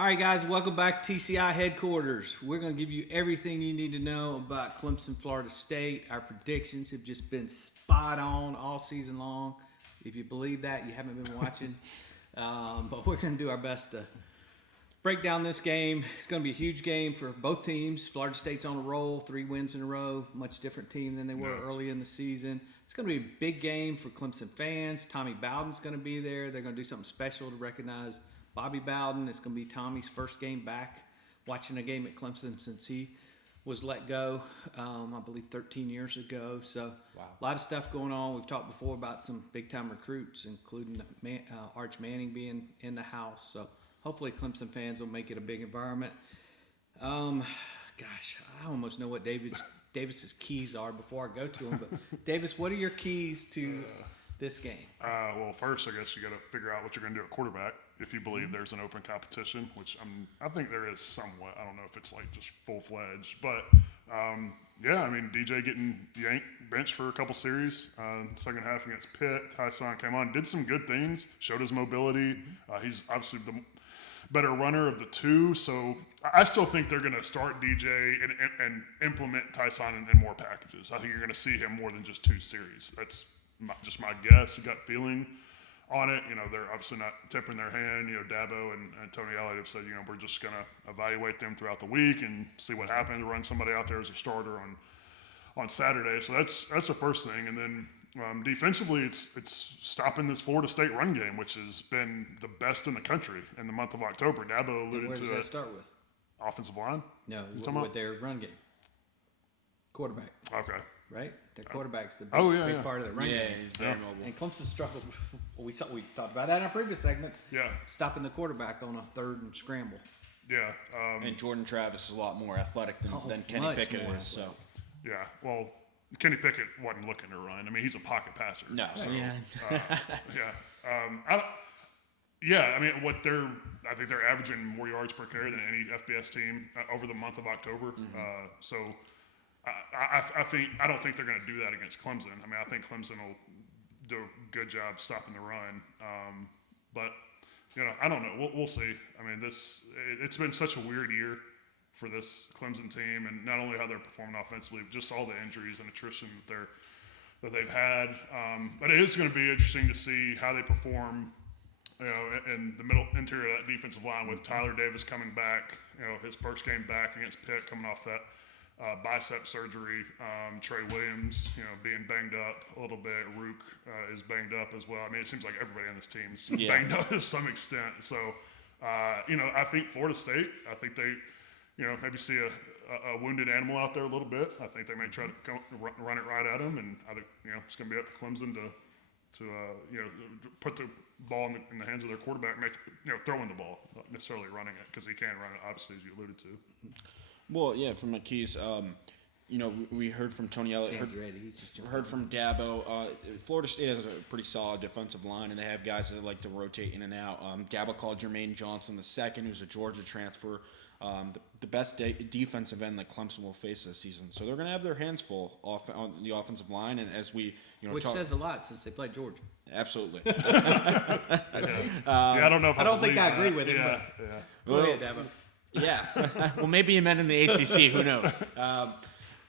All right, guys, welcome back to TCI headquarters. We're going to give you everything you need to know about Clemson-Florida State. Our predictions have just been spot on all season long. If you believe that, you haven't been watching. But we're going to do our best to break down this game. It's going to be a huge game for both teams. Florida State's on a roll, 3 wins in a row, much different team than they were early in the season. It's going to be a big game for Clemson fans. Tommy Bowden's going to be there. They're going to do something special to recognize Bobby Bowden. It's going to be Tommy's first game back watching a game at Clemson since he was let go, I believe 13 years ago. So a lot of stuff going on. We've talked before about some big-time recruits, including Arch Manning being in the house. So hopefully Clemson fans will make it a big environment. Gosh, I almost know what Davis's keys are before I go to him. But Davis, what are your keys to this game? Well, first, I guess you got to figure out what you're going to do at quarterback if you believe there's an open competition, which I think there is somewhat. I don't know if it's like just full-fledged. But, yeah, I mean, DJ getting yanked bench for a couple series. Second half against Pitt, Tyson came on, did some good things, showed his mobility. He's obviously the better runner of the two. So I still think they're going to start DJ and implement Tyson in more packages. I think you're going to see him more than just 2 series. That's just my guess, gut feeling on it. You know, they're obviously not tipping their hand. You know, Dabo and Tony Elliott have said, you know, we're just going to evaluate them throughout the week and see what happens, run somebody out there as a starter on Saturday. So that's the first thing. And then defensively, it's stopping this Florida State run game, which has been the best in the country in the month of October. Dabo alluded to Where does that start with? Offensive line? No, with their run game. Quarterback. Okay. Right? Their quarterback's the big part of the run game. He's very mobile. And Clemson struggled. Well, we talked about that in our previous segment. Yeah. Stopping the quarterback on a 3rd and scramble. Yeah. And Jordan Travis is a lot more athletic than Kenny Pickett is. So. Yeah. Well, Kenny Pickett wasn't looking to run. I mean, he's a pocket passer. No. So, I mean, I think they're averaging more yards per carry than any FBS team over the month of October. Mm-hmm. So I don't think they're going to do that against Clemson. I mean, I think Clemson will do a good job stopping the run. But you know, I don't know. We'll see. I mean, it's been such a weird year for this Clemson team, and not only how they're performing offensively, but just all the injuries and attrition that they've had. But it is going to be interesting to see how they perform, you know, in the middle interior of that defensive line with Tyler Davis coming back. You know, his first game back against Pitt, coming off that bicep surgery. Trey Williams, you know, being banged up a little bit. Rook is banged up as well. I mean, it seems like everybody on this team is banged up to some extent. So, you know, I think Florida State, I think they, you know, maybe see a wounded animal out there a little bit. I think they may try to run it right at them, and I think, you know, it's going to be up to Clemson to you know, put the ball in the hands of their quarterback, throwing the ball, not necessarily running it, because he can run it, obviously, as you alluded to. Well, yeah, from the keys, you know, we heard from Tony Elliott, heard from Dabo. Florida State has a pretty solid defensive line, and they have guys that like to rotate in and out. Dabo called Jermaine Johnson II, who's a Georgia transfer, the best defensive end that Clemson will face this season. So they're going to have their hands full on the offensive line, and as we, you know, which says a lot since they played Georgia. Absolutely. I don't know if I don't think I agree with him. Yeah, but go ahead, Dabo. Yeah. Well, maybe he meant in the ACC. Who knows?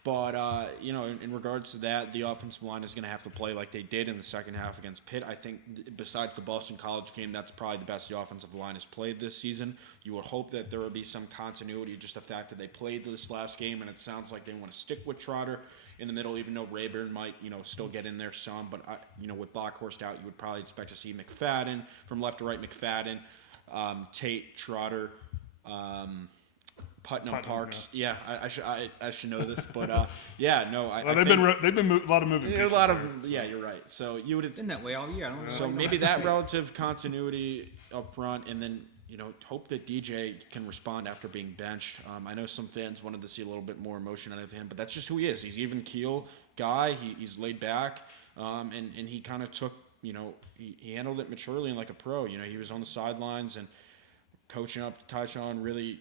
But, you know, in regards to that, the offensive line is going to have to play like they did in the second half against Pitt. I think besides the Boston College game, that's probably the best the offensive line has played this season. You would hope that there would be some continuity, just the fact that they played this last game, and it sounds like they want to stick with Trotter in the middle, even though Rayburn might, you know, still get in there some. But, you know, with Bockhorst out, you would probably expect to see McFadden, from left to right, McFadden, Tate, Trotter, Putnam Parks. Yeah, I should know this, but yeah, no. They've been a lot of moving pieces. A lot of you're right. So you would have been that way all year. I don't know. So maybe that relative continuity up front, and then, you know, hope that DJ can respond after being benched. I know some fans wanted to see a little bit more emotion out of him, but that's just who he is. He's even keel guy. He's laid back, and he kind of took, you know, he handled it maturely and like a pro. You know, he was on the sidelines and coaching up Tyshawn, really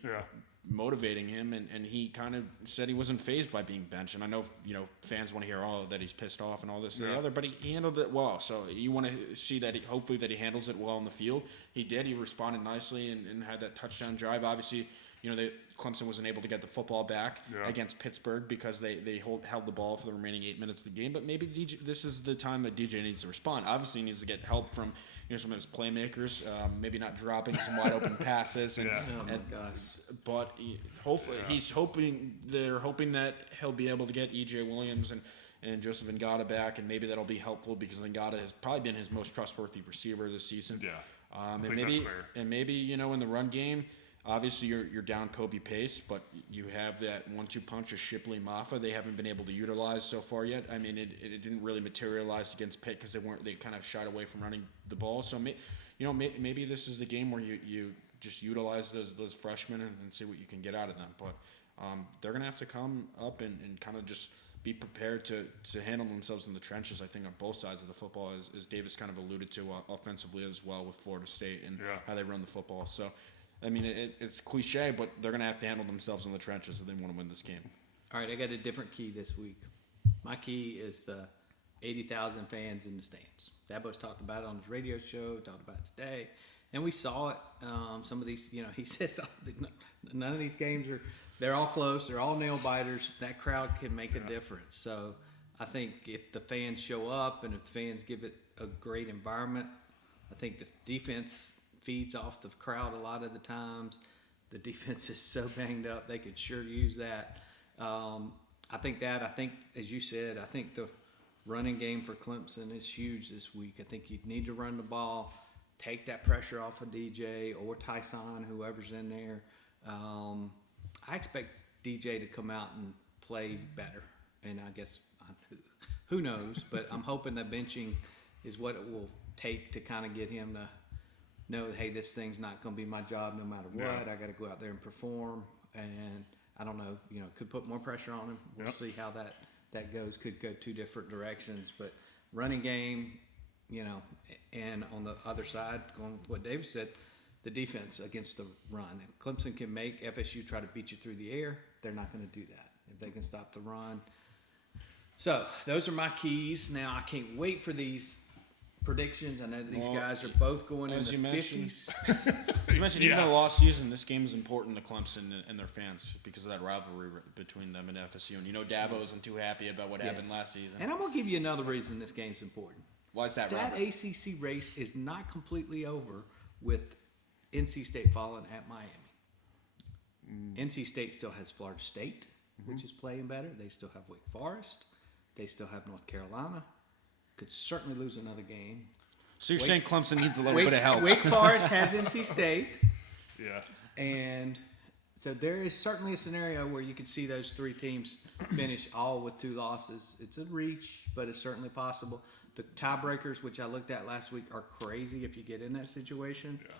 motivating him, and he kind of said he wasn't fazed by being benched. And I know, fans want to hear that he's pissed off and all this and the other, but he handled it well. So you want to see that hopefully that he handles it well on the field. He did. He responded nicely and had that touchdown drive. Obviously, Clemson wasn't able to get the football back against Pittsburgh because they held the ball for the remaining 8 minutes of the game. But maybe this is the time that DJ needs to respond. Obviously, he needs to get help from some of his playmakers. Maybe not dropping some wide open passes. And, Oh my gosh. But hopefully, they're hoping that he'll be able to get E.J. Williams and Joseph Ngata back, and maybe that'll be helpful because Ngata has probably been his most trustworthy receiver this season. Yeah, I and think maybe that's fair. and maybe in the run game. Obviously, you're down Kobe Pace, but you have that 1-2 punch of Shipley Maffa. They haven't been able to utilize so far yet. I mean, it didn't really materialize against Pitt because they kind of shied away from running the ball. So maybe this is the game where you just utilize those freshmen and see what you can get out of them. But they're gonna have to come up and kind of just be prepared to handle themselves in the trenches. I think on both sides of the football, as Davis kind of alluded to, offensively as well with Florida State and how they run the football. So. I mean, it's cliche, but they're going to have to handle themselves in the trenches if they want to win this game. All right, I got a different key this week. My key is the 80,000 fans in the stands. Dabo's talked about it on his radio show, talked about it today, and we saw it. Some of these, he says none of these games they're all close. They're all nail biters. That crowd can make a difference. So I think if the fans show up and if the fans give it a great environment, I think the defense feeds off the crowd a lot of the times. The defense is so banged up, they could sure use that. I think, as you said, I think the running game for Clemson is huge this week. I think you need to run the ball, take that pressure off of DJ or Tyson, whoever's in there. I expect DJ to come out and play better, and I guess who knows, but I'm hoping that benching is what it will take to kind of get him to know, hey, this thing's not going to be my job no matter what. I got to go out there and perform. And I don't know, could put more pressure on him. We'll see how that goes. Could go two different directions. But running game, and on the other side, going with what Dave said, the defense against the run. If Clemson can make FSU try to beat you through the air, they're not going to do that. If they can stop the run. So those are my keys. Now I can't wait for these predictions. I know that these guys are both going in the 50s. As you mentioned, even in the lost season, this game is important to Clemson and their fans because of that rivalry between them and FSU. And Dabo isn't too happy about what happened last season. And I'm going to give you another reason this game's important. Why is that, That Robert? ACC race is not completely over with NC State falling at Miami. NC State still has Florida State, which is playing better. They still have Wake Forest. They still have North Carolina. Could certainly lose another game. So you're saying Clemson needs a little bit of help. Wake Forest has NC State. Yeah. And so there is certainly a scenario where you could see those three teams finish all with 2 losses. It's a reach, but it's certainly possible. The tiebreakers, which I looked at last week, are crazy if you get in that situation. Yeah.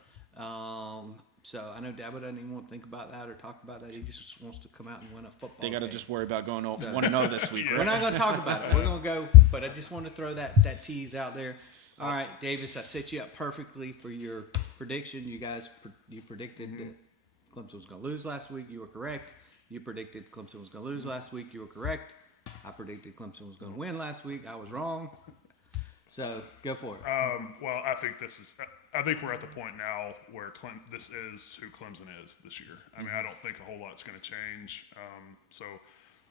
So I know Dabo doesn't even want to think about that or talk about that. He just wants to come out and win a football They got to game. just worry about going 1-0 this week, right? We're not going to talk about it. We're going to go, but I just want to throw that tease out there. All right, Davis, I set you up perfectly for your prediction. You guys, you predicted that Clemson was going to lose last week. You were correct. You predicted Clemson was going to lose last week. You were correct. I predicted Clemson was going to win last week. I was wrong. So go for it. Well, I think we're at the point now where this is who Clemson is this year. I mean, I don't think a whole lot's going to change. So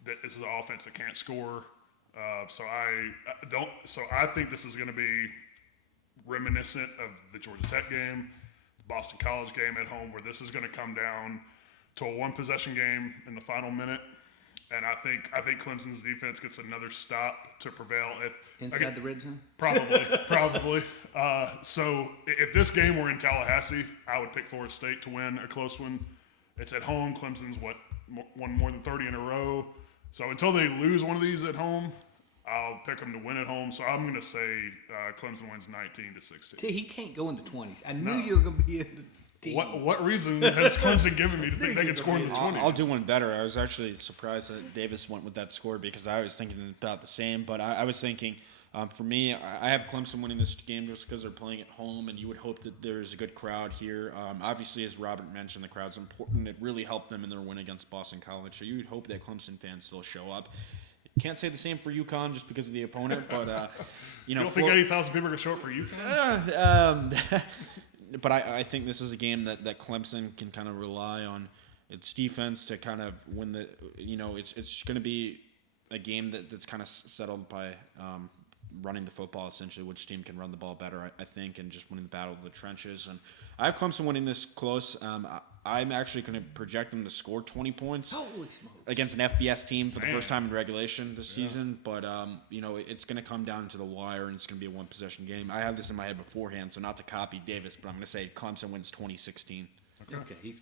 this is an offense that can't score. So I think this is going to be reminiscent of the Georgia Tech game, the Boston College game at home, where this is going to come down to a 1-possession game in the final minute. And I think Clemson's defense gets another stop to prevail. Inside the red zone? Probably. So if this game were in Tallahassee, I would pick Florida State to win a close one. It's at home. Clemson's won more than 30 in a row. So until they lose one of these at home, I'll pick them to win at home. So I'm going to say Clemson wins 19-16. See, he can't go in the 20s. I knew you were going to be in the teens. What reason has Clemson given me to think they can score in the 20s? I'll do one better. I was actually surprised that Davis went with that score because I was thinking about the same. But I was thinking For me, I have Clemson winning this game just because they're playing at home, and you would hope that there's a good crowd here. Obviously, as Robert mentioned, the crowd's important. It really helped them in their win against Boston College, so you would hope that Clemson fans still show up. Can't say the same for UConn just because of the opponent, but You don't think 80,000 people are going to show up for UConn? But I think this is a game that Clemson can kind of rely on its defense to kind of win the. It's going to be a game that's kind of settled by running the football, essentially, which team can run the ball better, I think, and just winning the battle of the trenches. And I have Clemson winning this close. I'm actually going to project them to score 20 points against an FBS team for the first time in regulation this season. But, it's going to come down to the wire, and it's going to be a one-possession game. I have this in my head beforehand, so not to copy Davis, but I'm going to say Clemson wins 2016. Okay, he's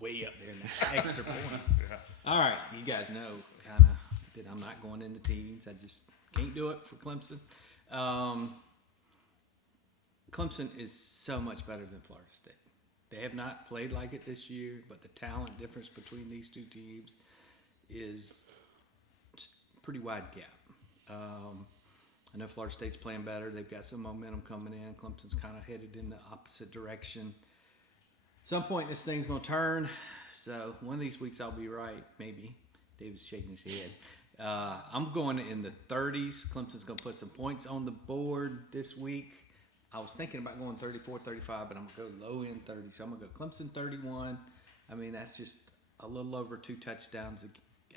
way up there in that extra point. Yeah. All right, you guys know kind of that I'm not going into teams. I just can't do it for Clemson. Clemson is so much better than Florida State. They have not played like it this year, but the talent difference between these two teams is just a pretty wide gap. I know Florida State's playing better. They've got some momentum coming in. Clemson's kind of headed in the opposite direction. Some point this thing's going to turn. So one of these weeks I'll be right, maybe. David's shaking his head. I'm going in the 30s. Clemson's going to put some points on the board this week. I was thinking about going 34, 35, but I'm going to go low end 30. So I'm going to go Clemson 31. I mean, that's just a little over 2 touchdowns a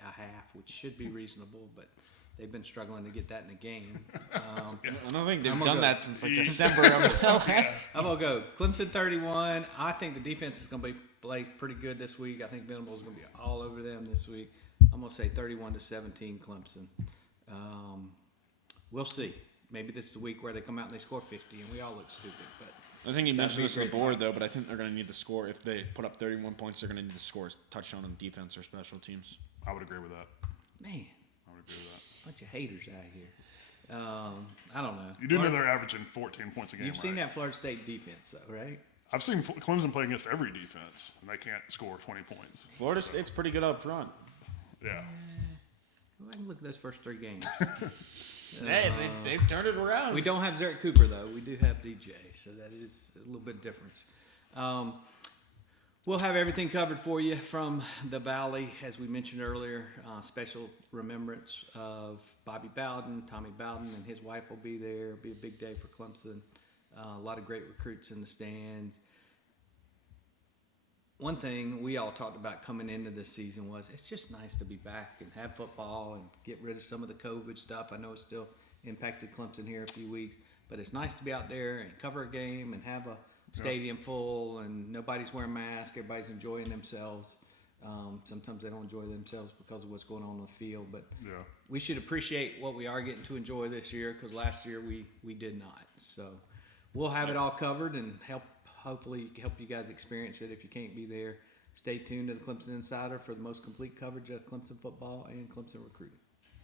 half, which should be reasonable, but they've been struggling to get that in the game. I don't think they've done that since like December of last. I'm going to go Clemson 31. I think the defense is going to play pretty good this week. I think Venables is going to be all over them this week. I'm going to say 31-17 Clemson. We'll see. Maybe this is the week where they come out and they score 50 and we all look stupid. But I think you mentioned this on the board, though, but I think they're going to need to score. If they put up 31 points, they're going to need to score a touchdown on defense or special teams. I would agree with that. Man, I would agree with that. bunch of haters out here. I don't know. You do know they're averaging 14 points a game, You've seen that Florida State defense, though, right? I've seen Clemson play against every defense, and they can't score 20 points. Florida State's pretty good up front. Yeah. Go back and look at those first 3 games. Hey, they've turned it around. We don't have Zerrick Cooper, though. We do have DJ, so that is a little bit difference. We'll have everything covered for you from the Valley, as we mentioned earlier. Special remembrance of Bobby Bowden, Tommy Bowden, and his wife will be there. It'll be a big day for Clemson. A lot of great recruits in the stands. One thing we all talked about coming into this season was it's just nice to be back and have football and get rid of some of the COVID stuff. I know it's still impacted Clemson here a few weeks, but it's nice to be out there and cover a game and have a stadium full and nobody's wearing masks. Everybody's enjoying themselves. Sometimes they don't enjoy themselves because of what's going on the field, but we should appreciate what we are getting to enjoy this year because last year we did not. So we'll have it all covered and hopefully help you guys experience it if you can't be there. Stay tuned to the Clemson Insider for the most complete coverage of Clemson football and Clemson recruiting.